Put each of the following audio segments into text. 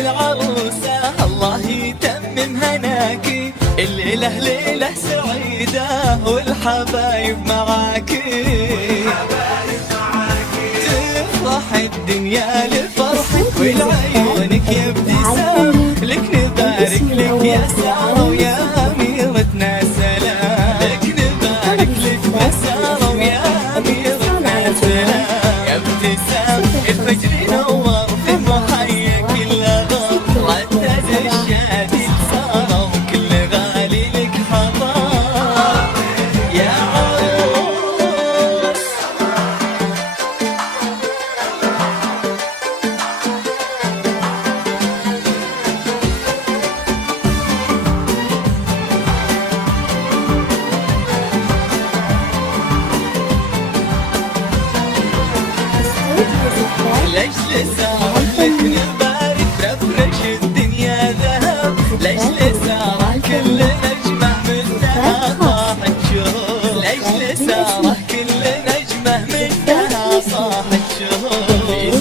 العروسة الله يتمم هناكي، الليلة ليلة سعيدة والحبايب معاكي، تفرح الدنيا لفرحك ولعيونك يا ابتسام، لك نبارك لك يا سارة ويا أميرتنا سلام، لك نبارك لك يا سارة ويا أميرتنا سلام، يا ابتسام الفجر ينور في محيا كل غار، ردد الشادي لسارة وكل غالي لك حضار يا عروس. ليش لسارة لك نبارك رفرش الدنيا ذهب، ليش لسارة كل نجمة منها صاحت شهور، ليش لسارة كل نجمة منها صاحت شهور،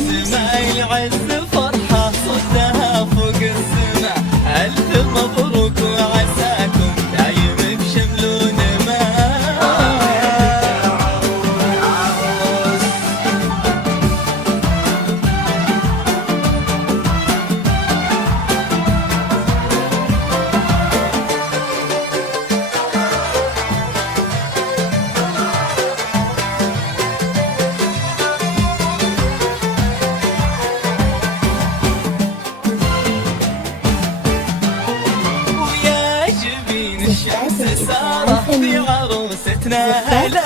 في سماء العز فرحة صدها فوق السماء، ألف مبروك وعساكم دايم بشمل ونماء. الشمس سارة في عروستنا هلا